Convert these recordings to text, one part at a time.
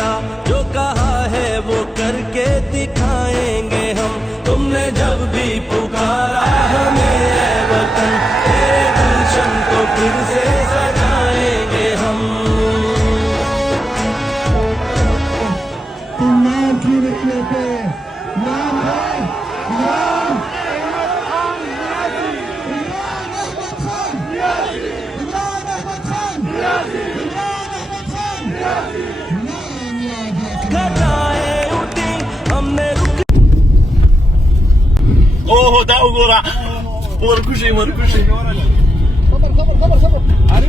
किया, जो कहा है वो करके दिखाएंगे हम। तुमने जब भी पुकारा हमें ऐ वतन, तेरे गुलशन को फिर से सजाएंगे हम। नाम की निकले पे नाम है नाम घटाएं उठी हमने रुक। ओहो दाऊ गोरा मरकुशी अरे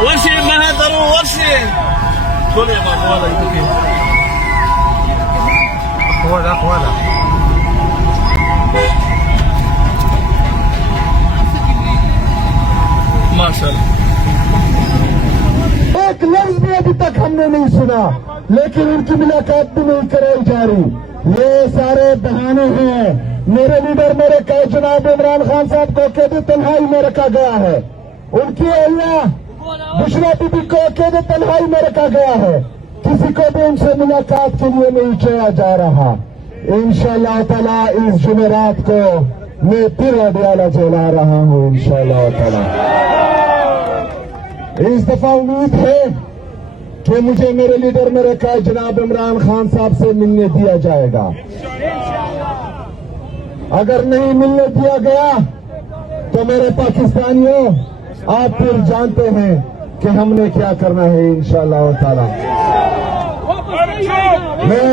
वर्षे महादरो वर्षे छोले माखवाला इतके खोला माशाल्लाह। एक लफ्ज भी अभी तक हमने नहीं सुना, लेकिन उनकी मुलाकात भी नहीं कराई जा रही। ये सारे बहाने हैं। मेरे लीडर मेरे कहे जनाब इमरान खान साहब को कैद तन्हाई में रखा गया है। उनकी अहिया बुशरा बीबी को कैद तन्हाई में रखा गया है। किसी को भी उनसे मुलाकात के लिए नहीं चला जा रहा। इंशाअल्लाह ताला इस जुमेरात को मैं फिर अदियाला जला रहा हूँ इंशाअल्लाह ताला। इस दफा उम्मीद है कि मुझे मेरे लीडर मेरे कहे जनाब इमरान खान साहब से मिलने दिया जाएगा। अगर नहीं मिलने दिया गया तो मेरे पाकिस्तानियों आप फिर जानते हैं कि हमने क्या करना है इंशाअल्लाह ताला। मैं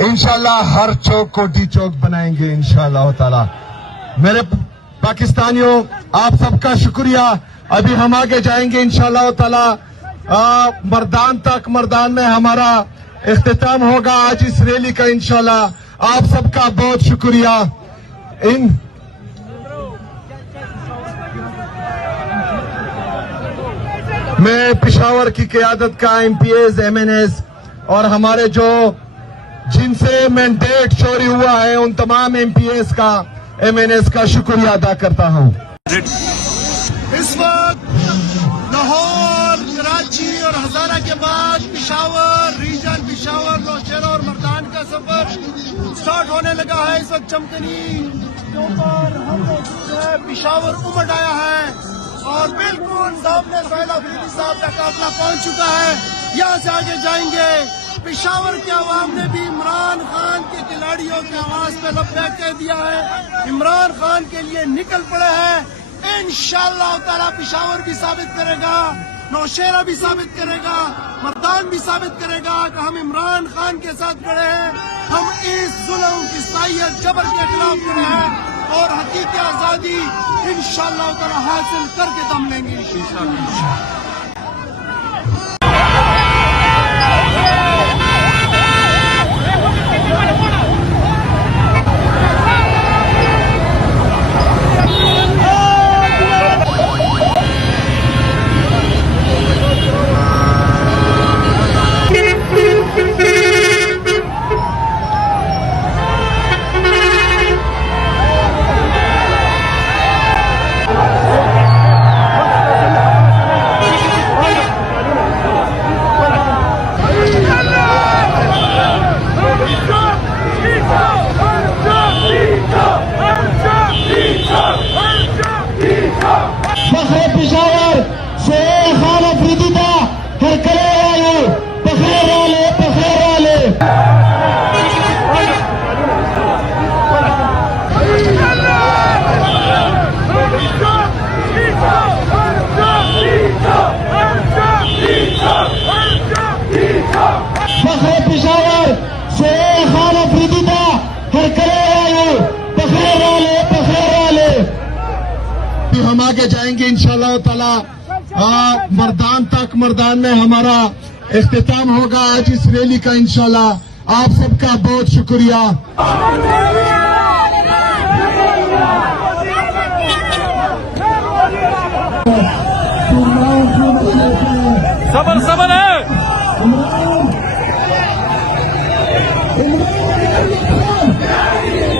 इंशाअल्लाह हर चौक को डी चौक बनाएंगे इंशाअल्लाह ताला। मेरे पाकिस्तानियों आप सबका शुक्रिया। अभी हम आगे जाएंगे इंशाअल्लाह ताला। मर्दान में हमारा इख्तिताम होगा आज इस रैली का इंशाअल्लाह। आप सबका बहुत शुक्रिया। मैं पेशावर की क़यादत का MPs MNS और हमारे जो जिनसे मैंडेट चोरी हुआ है उन तमाम MPs का MNS का शुक्रिया अदा करता हूं। इस वक्त लाहौर, कराची और हजारा के बाद पेशावर रीजन, पेशावर, नौशहरा और मर्दान का सफर स्टार्ट होने लगा है। इस वक्त चमकनी के ऊपर हम जो है पेशावर उमड़ आया है और बिल्कुल सामने साहिल अफरीदी साहब का काफिला पहुंच चुका है। यहाँ से आगे जाएंगे। पेशावर के अवाम ने भी इमरान खान के खिलाड़ियों की आवाज पे लब्बैक कह दिया है। इमरान खान के लिए निकल पड़े हैं। इंशाअल्लाह ताला पेशावर भी साबित करेगा, नौशहरा भी साबित करेगा, मर्दान भी साबित करेगा कि हम इमरान खान के साथ खड़े हैं। हम इस जुल्म की साइयत जबर के खिलाफ खड़े हैं और हकीकी आजादी इंशाअल्लाह ताला हासिल करके दम लेंगे इंशाअल्लाह। पेशावर से खान अफरीदी था हर करे वाले पखरे वाले फखरे पेशावर से खान अफरीदी था हर करे वाले पखरे वाले। हम आगे जाएंगे इंशाअल्लाह ताला। मर्दान में हमारा इख्तिताम होगा आज इस रैली का इंशाअल्लाह। आप सबका बहुत शुक्रिया। इमरान की नसीहत है। सबर सबर है।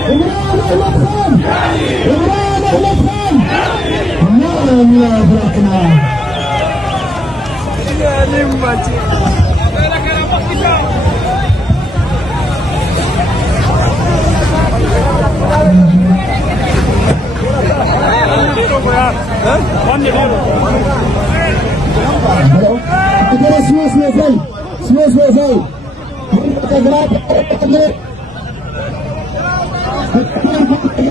इमरान अहमद खान, इमरान अहमद खान, हमारा मियाद रखना। Agora suas aí.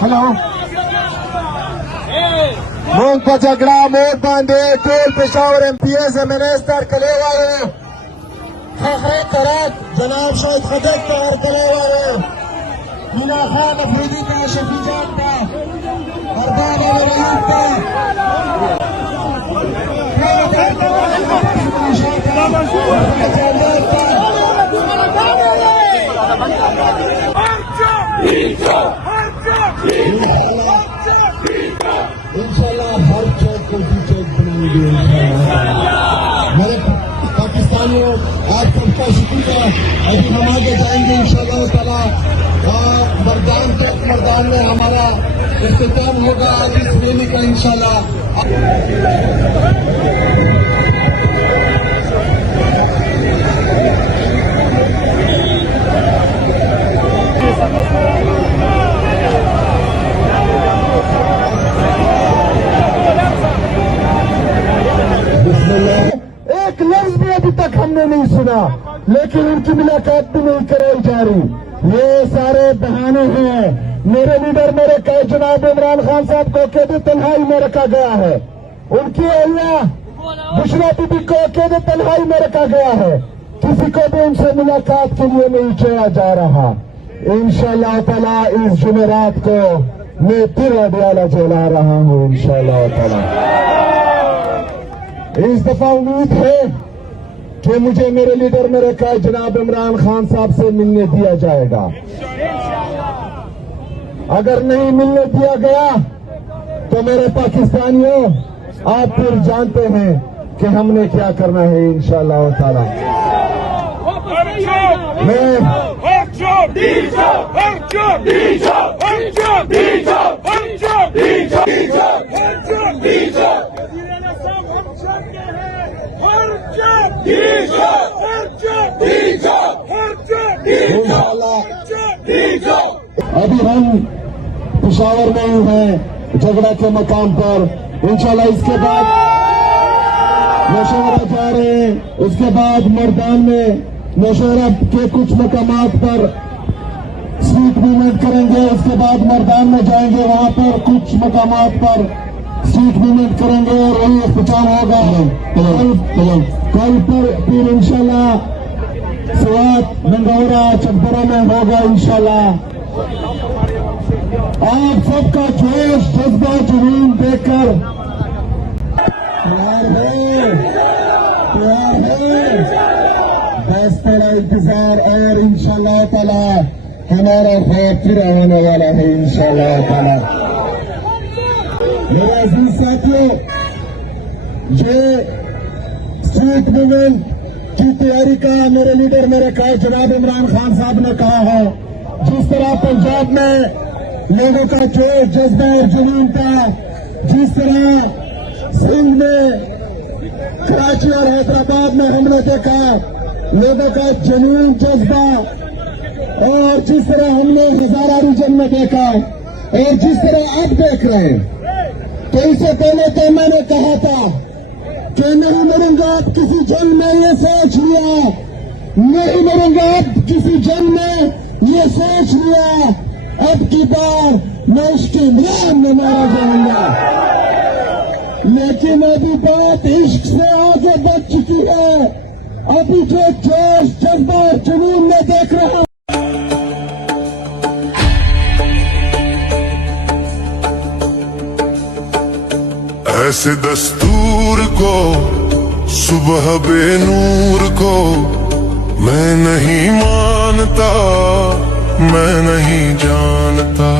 हेलो मोंग पचगड़ा मोट बांधे टोल पेशावर MPS मिनिस्टर कलेवाले खखरे तरक जनाब शाहिद खजक कलेवाले मीना खान अफरीदी का शफी जान का अरबान रहीम का इंशाल्लाह हर चौक को भी चौक बनाएंगे। मेरे पाकिस्तानियों आज सबका शुक्रिया। अभी हम आगे जाएंगे इंशाल्लाह ताला। मर्दान में हमारा इख्तिताम होगा आज इस रैली का इंशाल्लाह। एक लफ्ज भी अभी तक हमने नहीं सुना, लेकिन उनकी मुलाकात भी नहीं कराई जा रही। ये सारे बहाने हैं। मेरे लीडर मेरे कई जनाब इमरान खान साहब को कैद तन्हाई में रखा गया है। उनकी अहिया बुशरा बीबी को कैद तन्हाई में रखा गया है। किसी को भी उनसे मुलाकात के लिए नहीं किया जा रहा। इंशाअल्लाह ताला इस जुमेरात को मैं फिर अडियाला जला रहा हूँ इंशाअल्लाह ताला। इस दफा उम्मीद है कि मुझे मेरे लीडर मेरे कई जनाब इमरान खान साहब से मिलने दिया जाएगा। अगर नहीं मिलने दिया गया तो मेरे पाकिस्तानियों आप फिर जानते हैं कि हमने क्या करना है इंशाअल्लाह ताला। अभी हम पेशावर में ही हैं झगड़ा के मकाम पर। इंशाल्लाह इसके बाद नौशहरा जा रहे हैं। उसके बाद मर्दान में नौशहरा के कुछ मकामात पर स्ट्रीट मूवमेंट करेंगे। उसके बाद मर्दान में जाएंगे, वहां पर कुछ मकामात पर स्ट्रीट मूवमेंट करेंगे और वही इख्तिताम होगा। कल पर फिर इंशाल्लाह सवात गंगौरा चकबरा में होगा इंशाल्लाह। आप सबका जोश जज्बा जुनून देखकर तैयार है। बस थोड़ा इंतजार और इंशाल्लाह ताला हमारा खौफ पूरा होने वाला है इंशाल्लाह ताला। मेरे अजीज साथियों, ये स्ट्रीट मूवमेंट की तैयारी का मेरे लीडर मेरे कई जनाब इमरान खान साहब ने कहा है। जिस तरह पंजाब में लोगों का जोश जज्बा और जुनून था, जिस तरह सिंध में कराची और हैदराबाद में हमने देखा लोगों का जुनून जज्बा, और जिस तरह हमने हजारा रीजन में देखा और जिस तरह अब देख रहे हैं, तो इससे पहले तो मैंने कहा था कि नहीं मरूंगा अब किसी जंग में, ये सोच लिया। नहीं मरूंगा अब किसी जंग में, ये सोच लिया। अब की बार मैं उसके इमरान में मारा जाऊंगा। लेकिन अभी बात इश्क से आगे बढ़ चुकी है। अभी जो जोश जज्बा और जुनून में देख रहा हूं, ऐसे दस्तूर को सुबह बेनूर को मैं नहीं मानता, मैं नहीं जानता।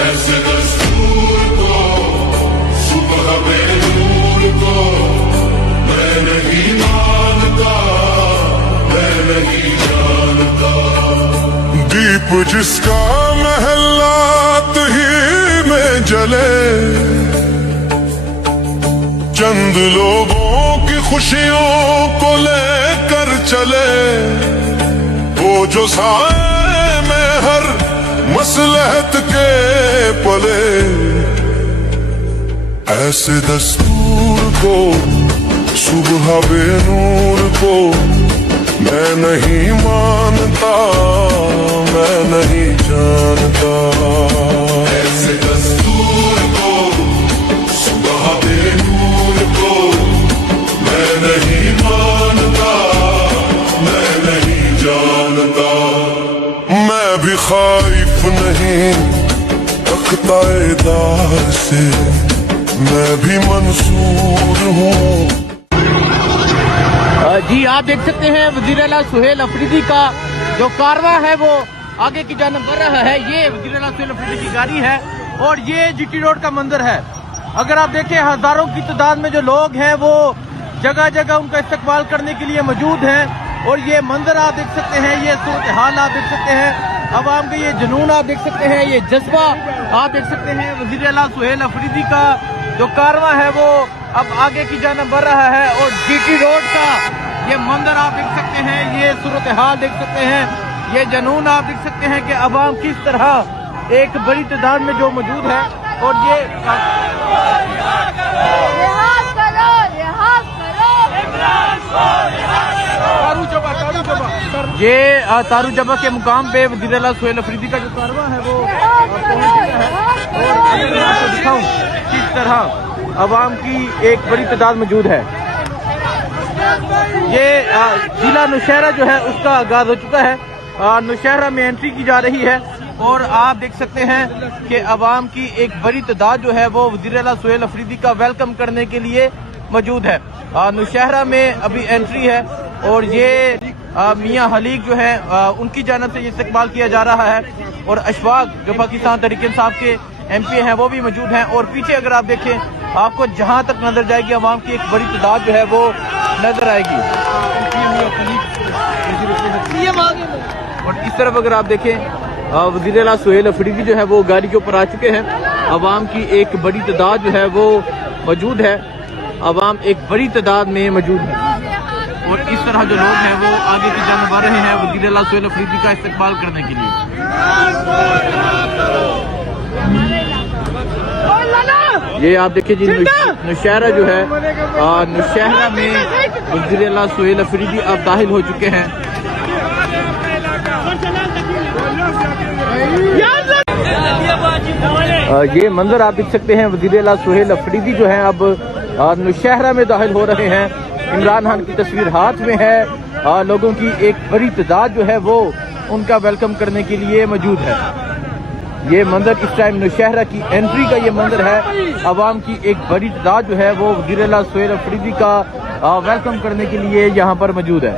ऐसे दस्तूर को सुबह बेनूर को मैं नहीं मानता, मैं नहीं जानता। दीप जिसका महलात ही में जले, चंद लोगों की खुशियों को लेकर चले, वो जो साए में हर मसलहत के पले। ऐसे दस्तूर को सुबह बेनूर को मैं नहीं मानता, मैं नहीं जानता। ऐसे दस्तूर को सुबह बेनूर को मैं नहीं मानता, मैं नहीं जानता। मैं भी खाइफ नहीं तख्ताएदार से, मैं भी मंसूर हूँ। जी आप देख सकते हैं वज़ीर आला सुहेल अफरीदी का जो कारवां है वो आगे की जानब बढ़ रहा है। ये वज़ीर आला सुहेल अफरीदी की गाड़ी है और ये जीटी रोड का मंदिर है। अगर आप देखें हजारों की तादाद में जो लोग हैं वो जगह जगह उनका इस्तकबाल करने के लिए मौजूद हैं और ये मंदिर आप देख सकते हैं, ये सूरत हाल आप देख सकते हैं, अवाम का ये जुनून आप देख सकते हैं, ये जज्बा आप देख सकते हैं। वज़ीर आला सुहेल अफरीदी का जो कारवां है वो अब आगे की जानब बढ़ रहा है और जीटी रोड का ये मंदिर आप देख सकते हैं, ये सूरत हाल देख सकते हैं, ये जुनून आप देख सकते हैं कि अवाम किस तरह एक बड़ी तादाद में जो मौजूद है। और ये तारू जबा के मुकाम पे वज़ीर आला सुहेल अफरीदी का जो कारवां है वो पहुंच चुका है और मैं आपको दिखाऊं किस तरह अवाम की एक बड़ी तादाद मौजूद है। ये जिला नौशहरा जो है उसका आगाज हो चुका है, नौशहरा में एंट्री की जा रही है और आप देख सकते हैं कि अवाम की एक बड़ी तादाद जो है वो वज़ीर आला सुहेल अफरीदी का वेलकम करने के लिए मौजूद है। नौशहरा में अभी एंट्री है और ये मियां हलीक जो है उनकी जानब से ये इस्तकबाल किया जा रहा है और अशफाक जो पाकिस्तान तहरीक इंसाफ के MP हैं वो भी मौजूद हैं और पीछे अगर आप देखें आपको जहां तक नजर जाएगी अवाम की एक बड़ी तादाद जो है वो नजर आएगी। और इस तरफ अगर आप देखें वज़ीर आला सुहेल अफरीदी जो है वो गाड़ी के ऊपर आ चुके हैं। अवाम की एक बड़ी तादाद जो है वो मौजूद है, अवाम एक बड़ी तादाद में मौजूद है और इस तरह जो लोग हैं वो आगे की जानब आ रहे हैं वज़ीर आला सुहेल अफरीदी का इस्तकबाल करने के लिए। ये आप देखिए जी नौशहरा जो है, नौशहरा में वज़ीर आला सुहेल अफरीदी अब दाखिल हो चुके हैं। ये मंजर आप देख सकते हैं वज़ीर आला सुहेल अफरीदी जो है अब नौशहरा में दाखिल हो रहे हैं। इमरान खान की तस्वीर हाथ में है, लोगों की एक बड़ी तादाद जो है वो उनका वेलकम करने के लिए मौजूद है। ये मंदिर इस टाइम नौशहरा की एंट्री का ये मंदिर है, अवाम की एक बड़ी तादाद जो है वो वज़ीर आला सुहेल अफरीदी का वेलकम करने के लिए यहाँ पर मौजूद है।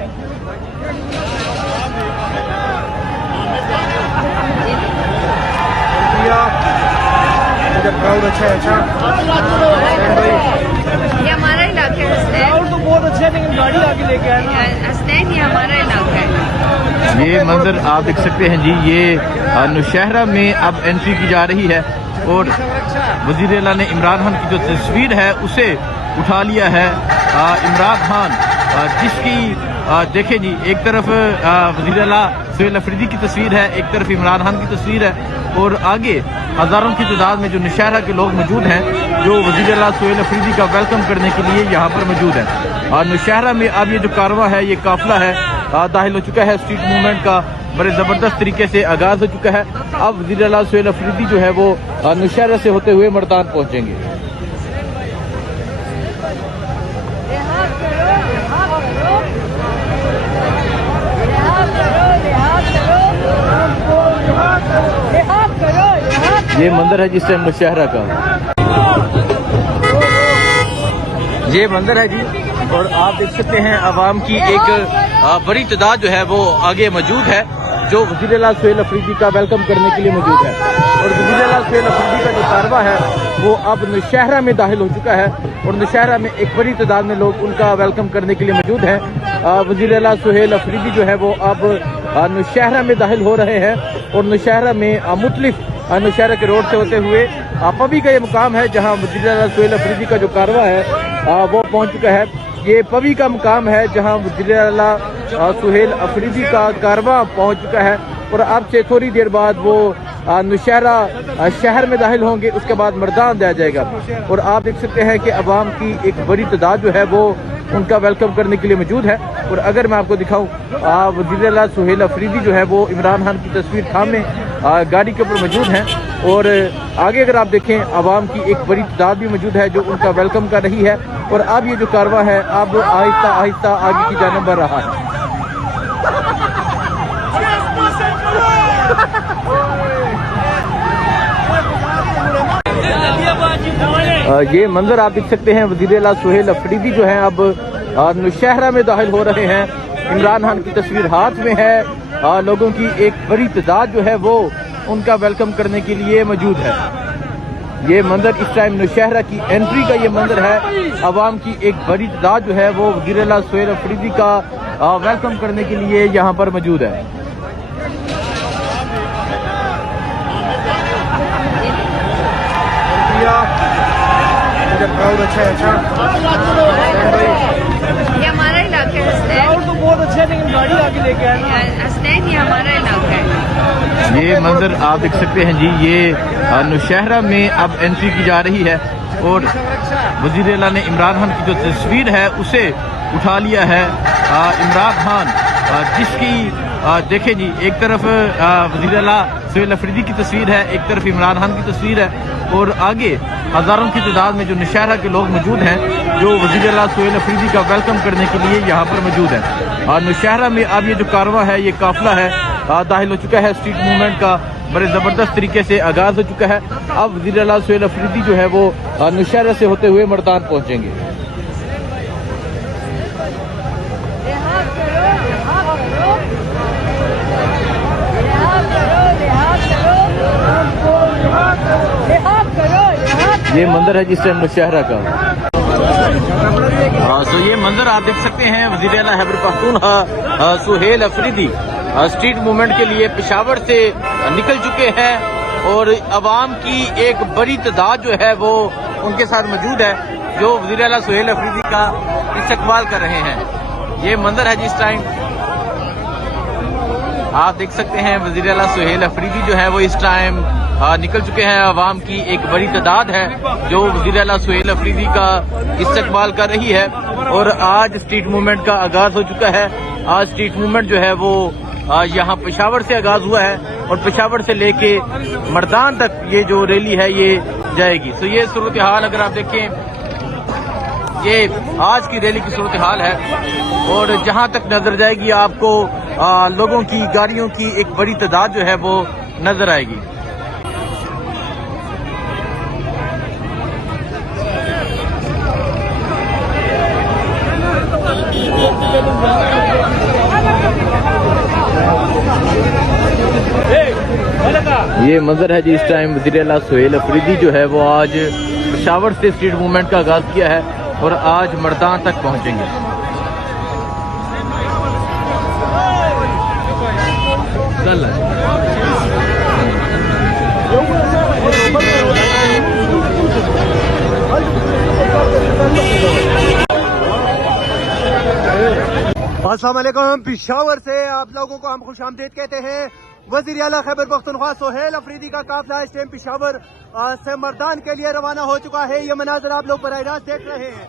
ये हमारा इलाका है। तो बहुत अच्छा है लेकिन गाड़ी आगे लेके आए ये हमारा इलाका है। ये मंदिर आप देख सकते हैं जी, ये नौशहरा में अब एंट्री की जा रही है और वज़ीर आला ने इमरान खान की जो तस्वीर है उसे उठा लिया है। इमरान खान जिसकी देखें जी, एक तरफ वज़ीर आला सुहेल अफरीदी की तस्वीर है, एक तरफ इमरान खान की तस्वीर है और आगे हजारों की तादाद में जो नौशहरा के लोग मौजूद हैं जो वज़ीर आला सुहेल अफरीदी का वेलकम करने के लिए यहाँ पर मौजूद है। नौशहरा में अब ये जो कारवां है, ये काफिला है, दाखिल हो चुका है। स्ट्रीट मूवमेंट का बड़े ज़बरदस्त तरीके से आगाज हो चुका है। अब वज़ीर आला सुहेल अफरीदी जो है वो नौशहरा से होते हुए मुल्तान पहुँचेंगे। ये मंदिर है जिस टाइम नौशहरा का। ये मंदिर है जी, और आप देख सकते हैं अवाम की एक बड़ी तादाद जो है वो आगे मौजूद है, जो वज़ीर-ए-आला सुहेल अफरीदी का वेलकम करने के लिए मौजूद है। और वज़ीर-ए-आला सुहेल अफरीदी का जो कारवा है वो अब नौशहरा में दाखिल हो चुका है, और नौशहरा में एक बड़ी तादाद में लोग उनका वेलकम करने के लिए मौजूद हैं। वज़ीर-ए-आला सुहेल अफरीदी जो है वो अब नौशहरा में दाखिल हो रहे हैं, और नौशहरा में मुख्तलिफ नौशहरा के रोड से होते हुए पवी का ये मुकाम है जहाँ वज़ीर-ए-आला सुहेल अफरीदी का जो कारवा है वो पहुँच चुका है। ये पवी का मुकाम है जहाँ वज़ीर-ए-आला सुहेल अफरीदी का कारवा पहुँच चुका है, और अब से थोड़ी देर बाद वो नौशहरा शहर में दाखिल होंगे, उसके बाद मर्दान दिया जाएगा। और आप देख सकते हैं कि अवाम की एक बड़ी तादाद जो है वो उनका वेलकम करने के लिए मौजूद है। और अगर मैं आपको दिखाऊं, वज़ीर-ए-आला सुहेल अफरीदी जो है वो इमरान खान की तस्वीर थामे गाड़ी के ऊपर मौजूद हैं, और आगे अगर आप देखें अवाम की एक बड़ी तादाद भी मौजूद है जो उनका वेलकम कर रही है। और अब ये जो कारवा है अब आहिस्ता आहिस्ता आगे की जानिब बढ़ रहा है। ये मंजर आप देख सकते हैं, वज़ीर-ए-आला सुहेल अफरीदी जो है अब नौशहरा में दाखिल हो रहे हैं। इमरान खान की तस्वीर हाथ में है, लोगों की एक बड़ी तादाद जो है वो उनका वेलकम करने के लिए मौजूद है। ये मंजर इस टाइम नौशहरा की एंट्री का ये मंजर है, अवाम की एक बड़ी तादाद जो है वो वज़ीर-ए-आला सुहेल अफरीदी का वेलकम करने के लिए यहाँ पर मौजूद है। ये हमारा इलाका है। तो बहुत अच्छा है, लेकिन गाड़ी आगे लेके आए। हसनैन, ये हमारा इलाका है। ये मंजर आप देख सकते हैं जी, ये नौशहरा में अब एंट्री की जा रही है, और वज़ीर-ए-आला ने इमरान खान की जो तस्वीर है उसे उठा लिया है। इमरान खान जिसकी देखें जी, एक तरफ वज़ीर-ए-आला सुहेल अफरीदी की तस्वीर है, एक तरफ इमरान खान की तस्वीर है, और आगे हज़ारों की तादाद में जो नौशहरा के लोग मौजूद हैं जो वज़ीर-ए-आला सुहेल अफरीदी का वेलकम करने के लिए यहाँ पर मौजूद है। और नौशहरा में अब ये जो कारवा है, ये काफिला है, दाखिल हो चुका है। स्ट्रीट मूवमेंट का बड़े ज़बरदस्त तरीके से आगाज़ हो चुका है। अब वज़ीर-ए-आला सुहेल अफरीदी जो है वो नौशहरा से होते हुए मर्दान पहुँचेंगे। ये मंदिर है जिस टाइम नौशहरा का। तो ये मंदिर आप देख सकते हैं, वज़ीर-ए-आला खैबर पख्तूनख्वा सुहेल अफरीदी स्ट्रीट मूवमेंट के लिए पेशावर से निकल चुके हैं, और अवाम की एक बड़ी तादाद जो है वो उनके साथ मौजूद है जो वज़ीर-ए-आला सुहेल अफरीदी का इस्तकबाल कर रहे हैं। ये मंदिर है जिस टाइम आप देख सकते हैं, वज़ीर-ए-आला सुहेल अफरीदी जो है वो इस टाइम निकल चुके हैं। अवाम की एक बड़ी तादाद है जो वज़ीर-ए-आला सुहेल अफरीदी का इस्तकबाल कर रही है, और आज स्ट्रीट मूवमेंट का आगाज हो चुका है। आज स्ट्रीट मूवमेंट जो है वो यहाँ पेशावर से आगाज हुआ है, और पेशावर से लेके मर्दान तक ये जो रैली है ये जाएगी। तो ये सूरत हाल अगर आप देखें, ये आज की रैली की सूरत हाल है, और जहाँ तक नजर जाएगी आपको लोगों की, गाड़ियों की एक बड़ी तादाद जो है वो नजर आएगी। ये मंजर है जी, इस टाइम वज़ीर-ए-आला सुहेल अफरीदी जो है वो आज पेशावर से स्ट्रीट मूवमेंट का आगाज किया है, और आज मर्दान तक पहुंचेंगे। अस्सलाम वालेकुम। पेशावर से आप लोगों को हम खुशामदीद कहते हैं। वज़ीर-ए-आला खैबर पख्तूनख्वा सुहेल अफरीदी का काफिला इस टाइम पेशावर से मर्दान के लिए रवाना हो चुका है। ये मनाज़र आप लोग बराह रास्त देख रहे हैं।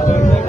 Thank you.